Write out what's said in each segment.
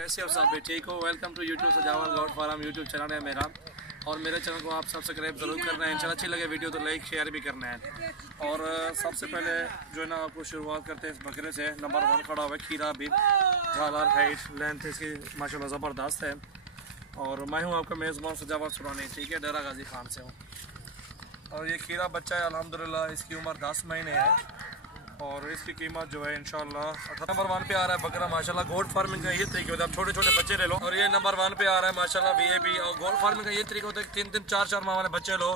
कैसे हो सब भी ठीक हो। वेलकम टू यूट्यूब सजावल गौड फार्म यूट्यूब चैनल है मेरा, और मेरे चैनल को आप सब्सक्राइब जरूर करना है। इंशाल्लाह अच्छी लगे वीडियो तो लाइक शेयर भी करना है। और सबसे पहले जो है ना आपको शुरुआत करते हैं इस बकरे से। नंबर 1 खड़ा हुआ है खीरा भी, झालर हाइट लेंथ इसकी माशाल्लाह ज़बरदस्त है। और मैं हूँ आपका मेज़बान सजावल सुरानी, ठीक है, डेरा गाजी खान से हूँ। और ये खीरा बच्चा है अल्हम्दुलिल्लाह, इसकी उम्र 10 महीने है और इसकी कीमत जो है इंशाल्लाह नंबर 1 पे आ रहा है बकरा माशाल्लाह। गोल्ड फार्मिंग का ये तरीका होता है, आप छोटे छोटे बच्चे ले लो। और ये नंबर 1 पे आ रहा है माशाल्लाह वीएपी। और गोल्ड फार्मिंग का ये तरीका होता है 3-3 4-4 माह वाले बच्चे लो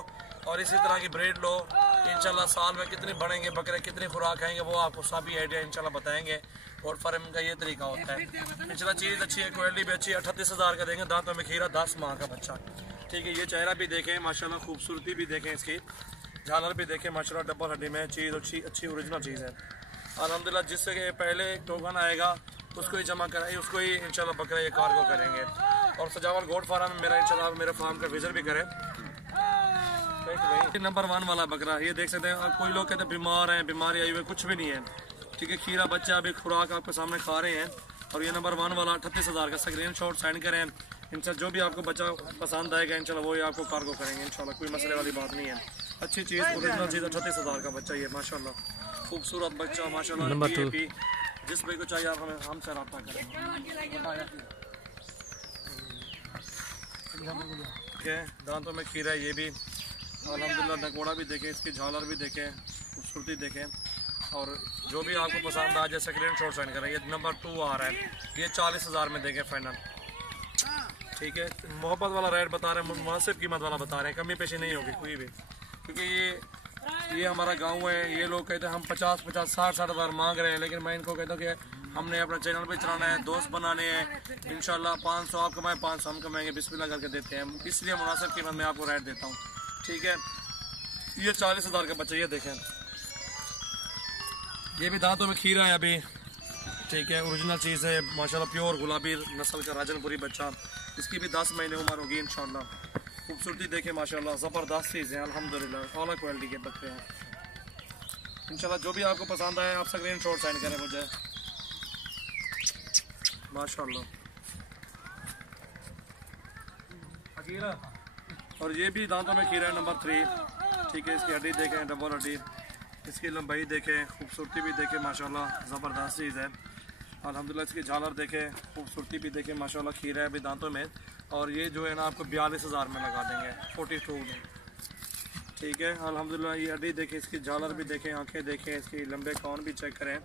और इसी तरह की ब्रीड लो। इंशाल्लाह साल में कितने बढ़ेंगे बकरे, कितनी खुराक खाएंगे, वो आपको सभी आइडिया इंशाल्लाह बताएंगे। गोल्ड फार्मिंग का ये तरीका होता है। इंशाल्लाह चीज़ अच्छी है, क्वालिटी भी अच्छी है। 38,000 का देंगे दांतों में खीरा, 10 माह का बच्चा, ठीक है। ये चेहरा भी देखें माशाल्लाह, खूबसूरती भी देखें, इसकी झालर भी देखें माशाल्लाह, डबल हड्डी में चीज़ अच्छी ओरिजिनल चीज़ है अल्हम्दुलिल्लाह। जिससे कि पहले टोकन आएगा उसको ही जमा कराएंगे, उसको ही इंशाल्लाह बकरा ये कार्गो करेंगे। और सजावल गोल्ड फार्म में मेरा इंशाल्लाह मेरे फार्म का विजिट भी करें। नंबर 1 वाला बकरा ये देख सकते हैं। कोई लोग कहते हैं बीमार हैं, बीमारी आई हुई, कुछ भी नहीं है, ठीक है। खीरा बच्चा अभी खुराक आपके सामने खा रहे हैं। और ये नंबर 1 वाला 38,000 का स्क्रीन शॉट सेंड करें। इंशाल्लाह जो भी आपको बच्चा पसंद आएगा इंशाल्लाह वही आपको कार्गो करेंगे इंशाल्लाह, कोई मसले वाली बात नहीं है। अच्छी चीज़ ओरिजिनल चीज़ 38,000 का बच्चा ये माशाल्लाह, खूबसूरत बच्चा माशाल्लाह। नंबर 2 जिस भाई को चाहिए आप हमसे रब्ता करें, ठीक है। दांतों में खीरा है ये भी अल्हम्दुलिल्लाह। नकोड़ा भी देखें, इसकी झालर भी देखें, खूबसूरती देखें। और जो भी आपको पसंद आ जाए स्क्रीन शॉट सेंड करें। ये नंबर 2 आ रहा है, ये 40,000 में देखें फाइनल, ठीक है। मोहब्बत वाला रेट बता रहे हैं, मुनासिब कीमत वाला बता रहे हैं, कमी पेशी नहीं होगी कोई भी, क्योंकि ये हमारा गांव है। ये लोग कहते हैं हम 50-50 60-60 हज़ार मांग रहे हैं, लेकिन मैं इनको कहता हूँ कि हमने अपना चैनल पे चलाना है, दोस्त बनाने हैं। इंशाल्लाह 500 आप कमाएं, 500 हम कमाएंगे, बिस्मिल्लाह करके देते हैं, इसलिए मुनासिब कीमत में आपको रेट देता हूँ, ठीक है। ये 40,000 का बच्चा ये देखें, ये भी दांतों में खीरा है अभी, ठीक है, ओरिजिनल चीज़ है माशाल्लाह। प्योर गुलाबी नस्ल का राजनपुरी बच्चा, इसकी भी 10 महीने उम्र होगी इंशाल्लाह। खूबसूरती देखे माशाल्लाह, ज़बरदस्त चीज़ है अल्हम्दुलिल्लाह, आला क्वालिटी के बच्चे हैं इंशाल्लाह। जो भी आपको पसंद आए आप स्क्रीन शॉट सेंड करें मुझे माशाल्लाह। और ये भी दांतों में खीरा है नंबर 3, ठीक है। इसकी हड्डी देखें, डबल हड्डी, इसकी लंबाई देखें, खूबसूरती भी देखें माशाल्लाह, ज़बरदस्त चीज़ है अल्हम्दुलिल्लाह। इसकी झालर देखें, खूबसूरती भी देखें माशाल्लाह, खीरा है अभी दांतों में। और ये जो है ना आपको 42,000 में लगा देंगे, 42 में, ठीक है अल्हम्दुलिल्लाह। ये हड्डी देखें, इसकी झालर भी देखें, आंखें देखें, इसकी लंबे कान भी चेक करें।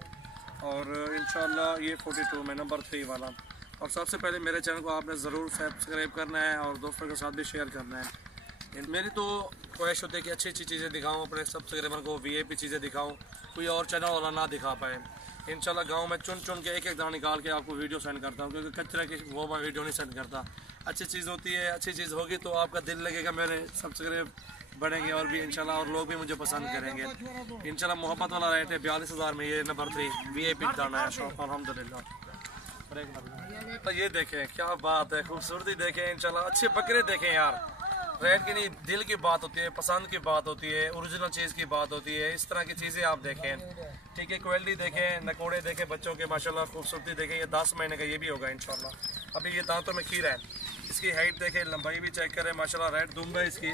और इंशाल्लाह ये 42 में नंबर 3 वाला। और सबसे पहले मेरे चैनल को आपने ज़रूर सब्सक्राइब करना है और दोस्तों के साथ भी शेयर करना है। मेरी तो ख्वाहिश होती है कि अच्छी अच्छी चीज़ें दिखाऊँ अपने सब्सक्राइबर को, वीआईपी चीज़ें दिखाऊँ, कोई और चैनल वाला ना दिखा पाए। इंशाल्लाह गांव में चुन चुन के एक दाना निकाल के आपको वीडियो सेंड करता हूँ, क्योंकि कचरे की वो मैं वीडियो नहीं सेंड करता। अच्छी चीज़ होती है, अच्छी चीज़ होगी तो आपका दिल लगेगा, मेरे सब्सक्राइब बढ़ेंगे और भी इंशाल्लाह, और लोग भी मुझे पसंद करेंगे इंशाल्लाह। मोहब्बत वाला रेट है 42,000 में, ये नंबर 3 वीआईपी दाना है शॉप अल्हम्दुलिल्लाह। तो ये देखें क्या बात है, खूबसूरती देखें इंशाल्लाह। अच्छे बकरे देखें यार, रेट की नहीं, दिल की बात होती है, पसंद की बात होती है, ओरिजिनल चीज़ की बात होती है। इस तरह की चीज़ें आप देखें, ठीक है। क्वालिटी देखें, नकोड़े देखें बच्चों के माशाल्लाह, खूबसूरती देखें। ये 10 महीने का ये भी होगा इंशाल्लाह। अभी ये दांतों में खीरा है, इसकी हाइट देखें, लंबाई भी चेक करें माशाल्लाह। रेट दूंगा इसकी,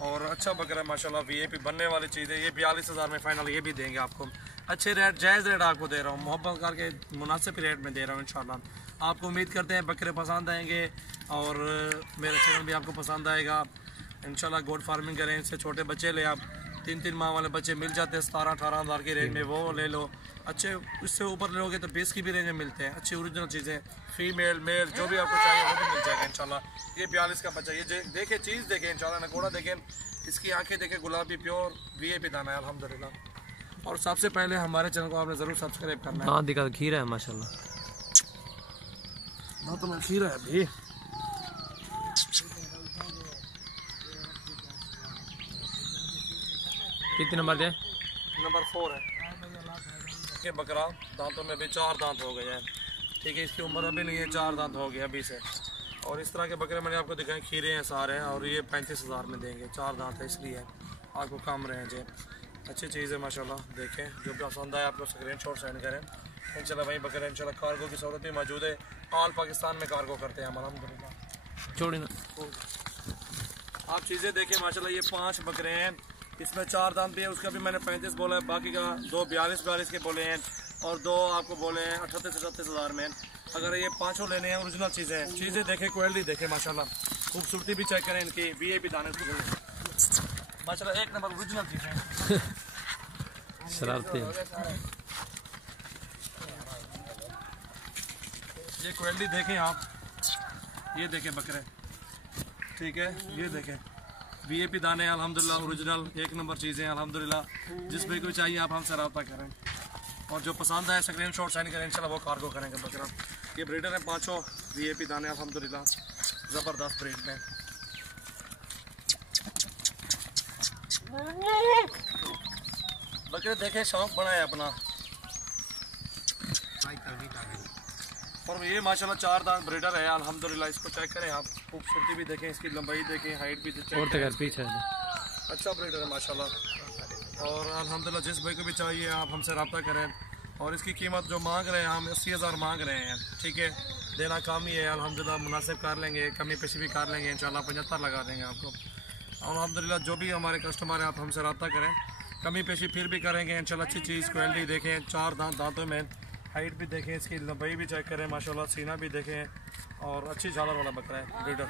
और अच्छा बकरा माशाल्लाह, वीआईपी बनने वाली चीज़ है। ये 42,000 में फाइनल ये भी देंगे आपको। अच्छे रेट, जायज़ रेट आपको दे रहा हूँ, मोहब्बत करके मुनासिब रेट में दे रहा हूँ इंशाल्लाह। आपको उम्मीद करते हैं बकरे पसंद आएंगे और मेरा चैनल भी आपको पसंद आएगा इंशाल्लाह। गोट फार्मिंग करें, इससे छोटे बच्चे ले आप, 3-3 माह वाले बच्चे मिल जाते हैं 17-18 हज़ार की रेंज में, वो ले लो। अच्छे इससे ऊपर लोगे तो 20 की भी रेंज में मिलते हैं, अच्छी ओरिजिनल चीज़ें, फीमेल मेल जो भी आपको चाहिए वो भी मिल जाएगा इंशाल्लाह। ये 42 का बच्चा, ये देखें चीज़ देखें इंशाल्लाह, नकोड़ा देखें, इसकी आंखें देखें, गुलाबी प्योर वीआईपी दाना है अल्हम्दुलिल्लाह। और सबसे पहले हमारे चैनल को आपने ज़रूर सब्सक्राइब करना है। हाँ दिखा, खीरा है माशाल्लाह, हाँ तो मैं खीरा है भी। कितने नंबर दे? नंबर 4 है ये बकरा। दांतों में भी 4 दांत हो गए हैं, ठीक है। इसकी उम्र अभी नहीं है, 4 दांत हो गए अभी से। और इस तरह के बकरे मैंने आपको दिखाए, खीरे हैं सारे, और ये 35,000 में देंगे, 4 दांत है इसलिए आपको कम रहेंगे। अच्छी चीज़ है माशाल्लाह, देखें जो भी पसंद आए आप लोग स्क्रीन शॉट सेंड करें इंशाल्लाह वहीं बकरे इंशाल्लाह कार्गो की सहूलत भी मौजूद है। ऑल पाकिस्तान में कार्गो करते हैं हम अल्हम्दुलिल्लाह। छोड़ी ना। आप चीज़ें देखिए माशाल्लाह, ये 5 बकरे हैं, इसमें 4 दांत भी है, उसका भी मैंने 35 बोला है, बाकी का 2 42 के बोले हैं और 2 आपको बोले हैं 38 हज़ार में। अगर ये 5 लेने हैं ओरिजिनल चीज़ें हैं। चीज़ें देखें, क्वालिटी देखें माशाल्लाह, खूबसूरती भी चेक करें इनकी, VIP दाने माशाल्लाह 1 नंबर ओरिजिनल चीज़ें। शरारती है। ये क्वालिटी देखें आप, ये देखें बकरे, ठीक है, ये देखें VIP दाने अल्हम्दुलिल्लाह ओरिजिनल 1 नंबर चीज़ें अल्हम्दुलिल्लाह। जिस भी कोई चाहिए आप हमसे रब्ता करें और जो पसंद आए स्क्रीन शॉट सेंड करें, इंशाल्लाह वो कार्गो करेंगे बकरा। ये ब्रीडर है 5 VIP दाने अल्हम्दुलिल्लाह, ज़बरदस्त ब्रीड में। बकरे देखें, शौक बना है अपना। और ये माशाल्लाह 4 दांत ब्रीडर है अल्हम्दुलिल्लाह। इसको चेक करें आप, खूबसूरती भी देखें, इसकी लंबाई देखें, हाइट भी चेक और करें। तक पीछे है। अच्छा ब्रीडर है माशाल्लाह। और अल्हम्दुलिल्लाह जिस भाई को भी चाहिए आप हमसे रब्ता करें। और इसकी कीमत जो मांग रहे हैं हम 80,000 मांग रहे हैं, ठीक है, देना कम ही है अल्हम्दुलिल्लाह, मुनासिब कर लेंगे, कमी पेशी भी कर लेंगे इंशाल्लाह, 75 लगा देंगे आपको अल्हम्दुलिल्लाह। जो भी हमारे कस्टमर हैं आप हमसे रब्ता करें, कमी पेशी फिर भी करेंगे इंशाल्लाह। अच्छी चीज़ क्वालिटी देखें, 4 दांतों में, हाइट भी देखें, इसकी लंबाई भी चेक करें माशाल्लाह, सीना भी देखें और अच्छी झालर वाला बकरा है ब्रीडर,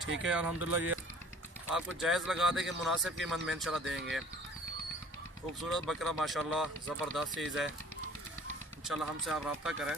ठीक है अल्हम्दुलिल्लाह। ये आपको जायज़ लगा देंगे, मुनासिब कीमत में इंशाल्लाह देंगे। खूबसूरत बकरा माशाल्लाह, ज़बरदस्त चीज़ है इंशाल्लाह, हमसे आप रब्ता करें।